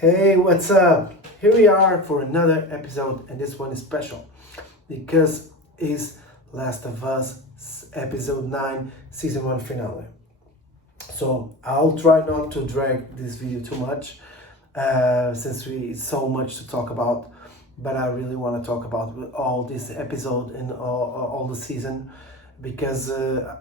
Hey, what's up? Here we are for another episode, and this one is special because it's Last of Us episode 9, season 1 finale. So I'll try not to drag this video too much since we so much to talk about, but I really want to talk about all this episode and all the season because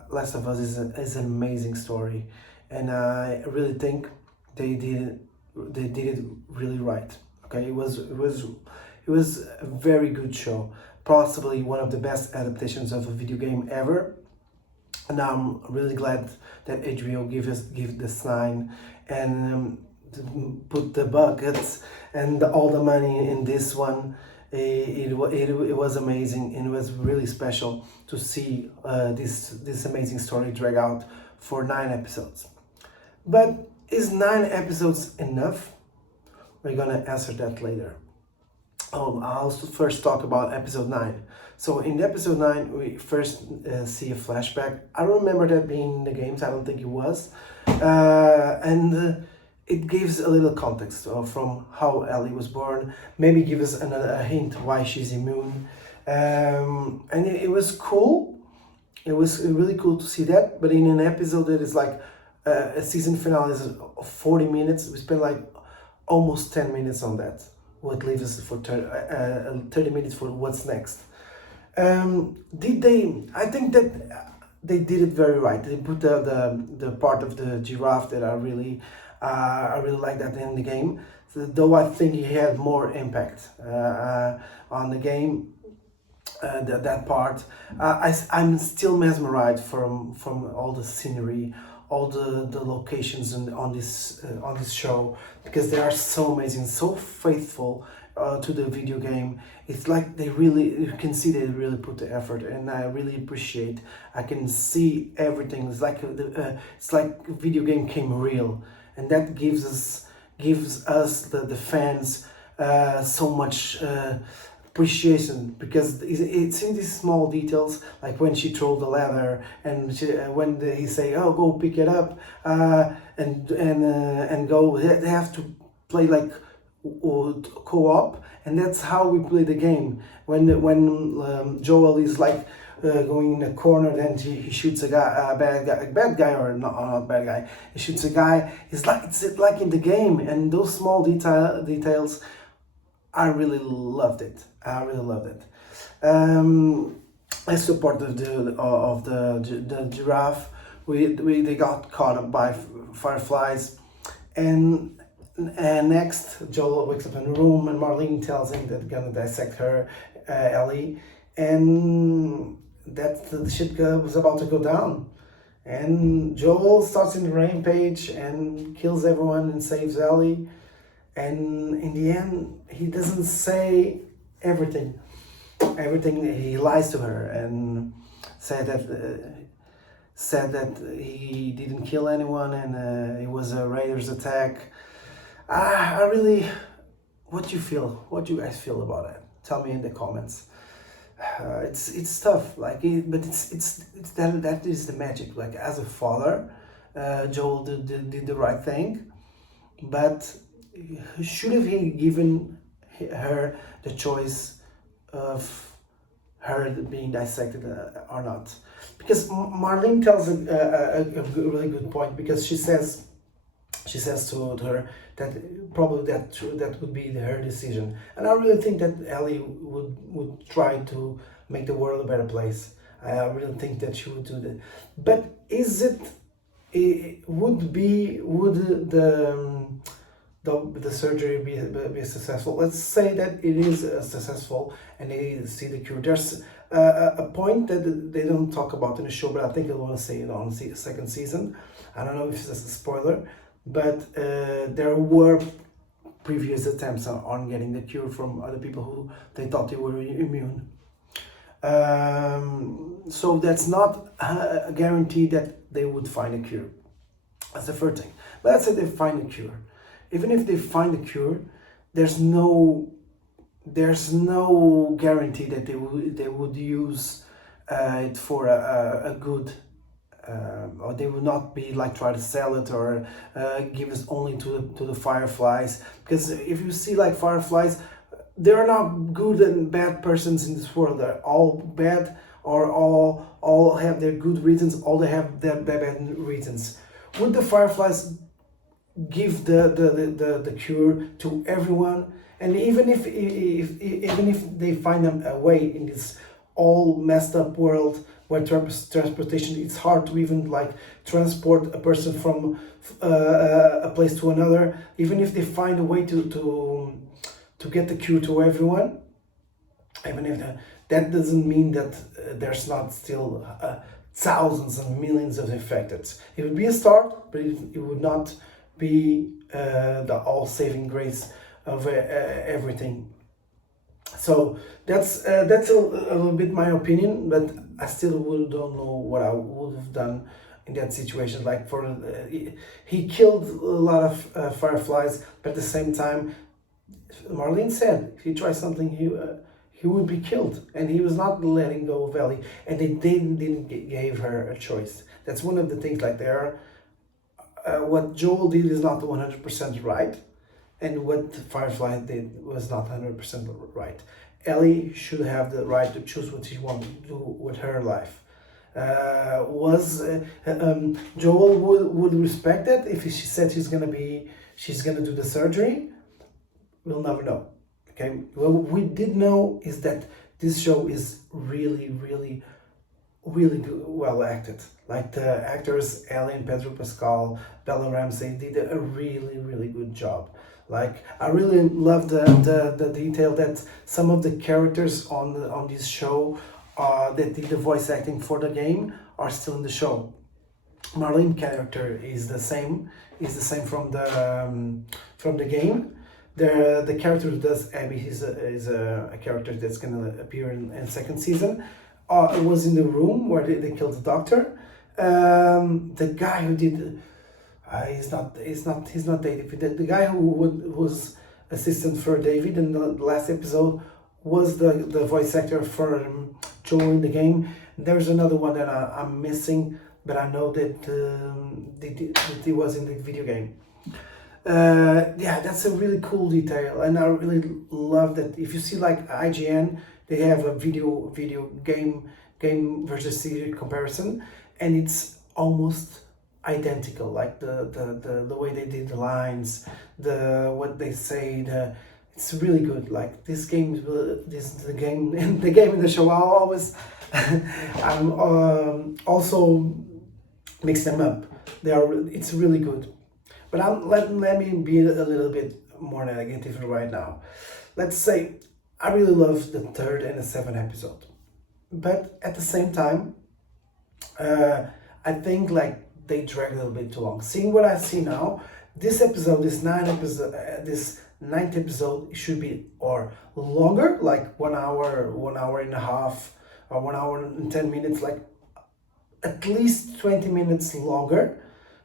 Last of Us is an amazing story, and I really think they did they did it really right. Okay, it was a very good show, possibly one of the best adaptations of a video game ever, and I'm really glad that HBO give the sign and put the buckets and all the money in this one. It was amazing, and it was really special to see this amazing story drag out for 9 episodes. But is 9 episodes enough? We're gonna answer that later. I'll first talk about episode 9. So in episode 9, we first see a flashback. I don't remember that being in the games, I don't think it was. And it gives a little context from how Ellie was born, maybe give us a hint why she's immune. And it was cool. It was really cool to see that, but in an episode that is like a season finale is 40 minutes, we spent like almost 10 minutes on that. What leaves us for 30 minutes for what's next. Did they? I think that they did it very right. They put the part of the giraffe that I really like that in the game. So, though I think he had more impact on the game. That part, I'm still mesmerized from all the scenery, all the locations on this show, because they are so amazing, so faithful to the video game. It's like you can see they really put the effort, and I really appreciate. I can see everything. It's like video game came real, and that gives us the fans so much appreciation, because it's in these small details, like when she throw the ladder, and he say, "Oh, go pick it up," and go. They have to play like co-op, and that's how we play the game. When Joel is like going in a corner, then he shoots a bad guy, or not bad guy. He shoots a guy. It's like in the game, and those small details. I really loved it. I really loved it. I supported the giraffe. They got caught up by fireflies, and next Joel wakes up in the room, and Marlene tells him that they're gonna dissect her, Ellie, and that the shit was about to go down. And Joel starts in the rampage and kills everyone and saves Ellie. And in the end, he doesn't say everything. He lies to her and said that he didn't kill anyone, and it was a raiders attack. I really, what do you feel? What do you guys feel about it? Tell me in the comments. It's tough, but it's that is the magic. Like, as a father, Joel did the right thing, but should have he given her the choice of her being dissected or not? Because Marlene tells a really good point, because she says to her that probably that would be her decision, and I really think that Ellie would try to make the world a better place. I really think that she would do that. But would the surgery be successful? Let's say that it is successful and they see the cure. There's a point that they don't talk about in the show, but I think I want to say it on the second season. I don't know if it's a spoiler, but there were previous attempts on getting the cure from other people who they thought they were immune. So that's not a guarantee that they would find a cure. That's the first thing. But let's say they find a cure. Even if they find a cure, there's no guarantee that they would use it for a good or they will not be like try to sell it or give us only to the fireflies, because if you see like fireflies, there are not good and bad persons in this world. They're all bad, or all have their good reasons, all they have their bad reasons. Would the fireflies give the cure to everyone? And even if they find a way in this all messed up world where transportation, it's hard to even like transport a person from a place to another, even if they find a way to get the cure to everyone, even if that doesn't mean that there's not still thousands and millions of infected. It would be a start, but it would not be the all-saving grace of everything. So that's a little bit my opinion, but I still don't know what I would have done in that situation. Like he killed a lot of fireflies, but at the same time, Marlene said if he tries something, he would be killed, and he was not letting go of Ellie, and they didn't give her a choice. That's one of the things. Like what Joel did is not 100% right, and what Firefly did was not 100% right. Ellie should have the right to choose what she wants to do with her life. Joel would respect that if she said she's gonna do the surgery? We'll never know. Okay. What we did know is that this show is really, really, really good, well acted. Like the actors, Ellie and Pedro Pascal, Bella Ramsey did a really, really good job. Like I really love the detail that some of the characters on this show that did the voice acting for the game are still in the show. Marlene character is the same from the game. The character who does Abby is a character that's gonna appear in second season. Was in the room where they killed the doctor. The guy who did he's not David. The guy who was assistant for David in the last episode was the voice actor for Joel in the game. There's another one that I'm missing, but I know that he was in the video game. Yeah, that's a really cool detail, and I really love that. If you see like IGN, they have a video game versus series comparison, and it's almost identical. Like the way they did the lines, what they say, it's really good. Like the game and the game in the show. I always I'm also mix them up. It's really good. But let me be a little bit more negative right now. Let's say I really love the third and the seventh episode, but at the same time, I think like they drag a little bit too long. Seeing what I see now, this ninth episode should be or longer, like 1 hour, 1 hour and a half, or 1 hour and 10 minutes, like at least 20 minutes longer.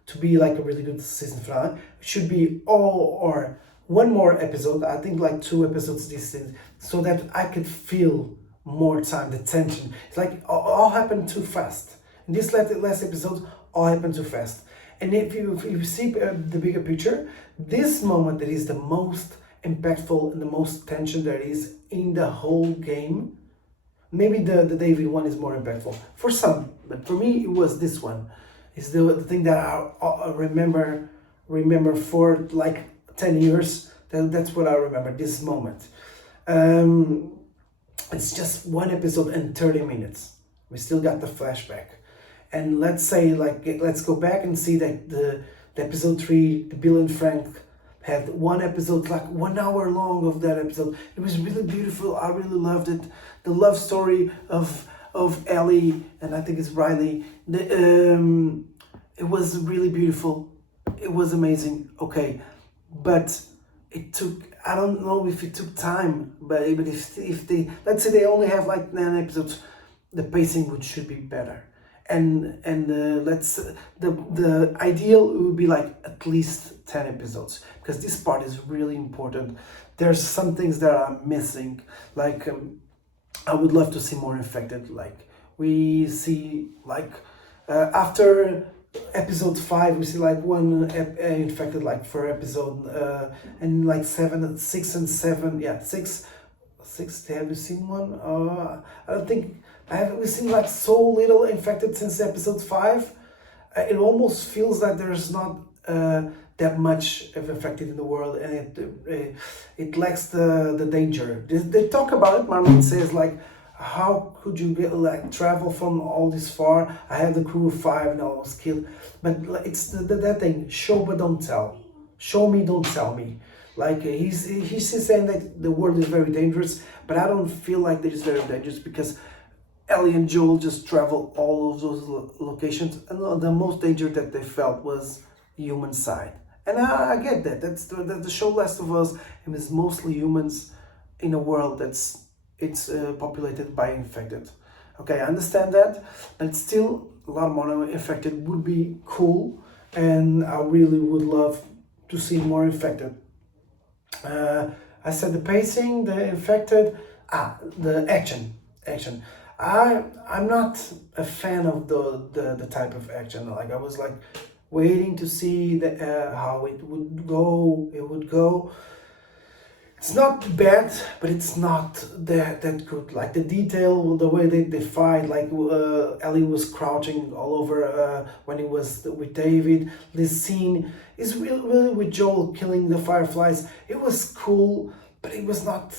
To be like a really good season finale, should be all or one more episode. I think like 2 episodes this season, so that I could feel more time, the tension. It's like all happened too fast. In this last episode, all happened too fast. And if you see the bigger picture, this moment that is the most impactful and the most tension there is in the whole game. Maybe the David one is more impactful for some, but for me it was this one. Is the thing that I remember for like 10 years. That's what I remember, this moment. It's just 1 episode and 30 minutes. We still got the flashback. And let's go back and see that the episode 3, the Bill and Frank had 1 episode, like 1 hour long of that episode. It was really beautiful. I really loved it. The love story of Ellie, and I think it's Riley. It was really beautiful. It was amazing. Okay, but it took. I don't know if it took time, but if they, let's say they only have like 9 episodes, the pacing should be better. And the ideal would be like at least 10 episodes, because this part is really important. There's some things that are missing, like I would love to see more infected. Like we see like After episode 5, we see like one infected like for episode, and like 7, 6 and 7, yeah, 6. Have you seen one? I don't think I haven't. We've seen like so little infected since episode 5. It almost feels like there's not that much of infected in the world, and it lacks the danger. They talk about it. Marlene says like, how could you get like travel from all this far? I have the crew of 5 and I was killed. But it's that thing. Show but don't tell. Show me, don't tell me. Like he's saying that the world is very dangerous, but I don't feel like it is very dangerous because Ellie and Joel just travel all of those locations, and the most danger that they felt was human side. And I get that. That's the show Last of Us, and it's mostly humans in a world it's populated by infected. Okay, I understand that, but still a lot more infected would be cool, and I really would love to see more infected. I said the pacing, the infected, the action. I'm not a fan of the type of action. Like I was like waiting to see how it would go. It's not bad, but it's not that good. Like the detail, the way they fight, like Ellie was crouching all over when he was with David. This scene is really with Joel killing the fireflies. It was cool, but it was not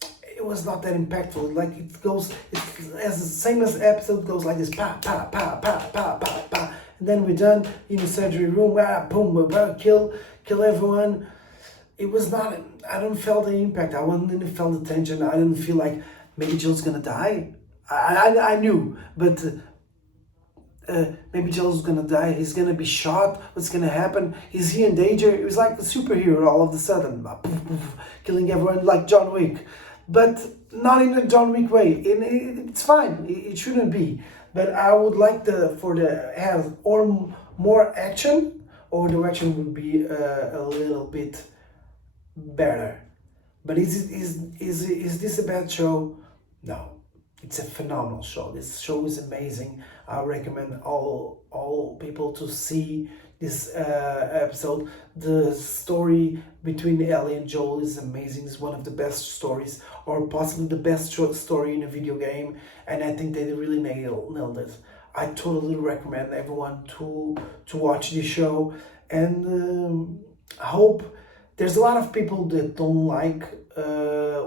that impactful. Like it goes, it's as the same as the episode goes like this, pa pa pa pa pa pa pa, and then we're done in the surgery room. Boom, kill everyone. It was not. I don't feel the impact. I didn't feel the tension. I didn't feel like maybe Joel's gonna die. I knew, but maybe Joel's gonna die. He's gonna be shot. What's gonna happen? Is he in danger? It was like a superhero all of a sudden, killing everyone like John Wick, but not in a John Wick way. It's fine. It shouldn't be. But I would like have or more action, or the action would be a little bit better. But is this a bad show? No, it's a phenomenal show. This show is amazing. I recommend all people to see this episode. The story between Ellie and Joel is amazing. It's one of the best stories, or possibly the best short story in a video game, and I think they really nailed it. I totally recommend everyone to watch this show, and I hope. There's a lot of people that don't like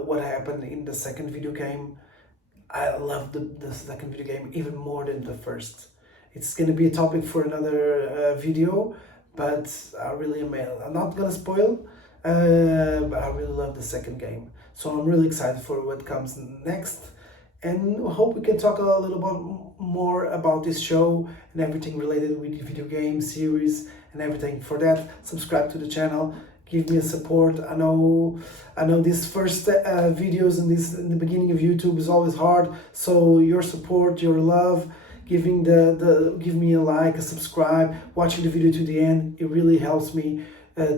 what happened in the second video game. I love the second video game even more than the first. It's going to be a topic for another video, but I'm not going to spoil, but I really love the second game. So I'm really excited for what comes next, and I hope we can talk a little bit more about this show and everything related with the video game series and everything. For that, subscribe to the channel. Give me a support. I know these first videos in the beginning of YouTube is always hard. So your support, your love, give me a like, a subscribe, watching the video to the end. It really helps me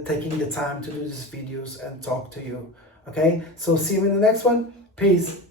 taking the time to do these videos and talk to you. Okay, so see you in the next one. Peace.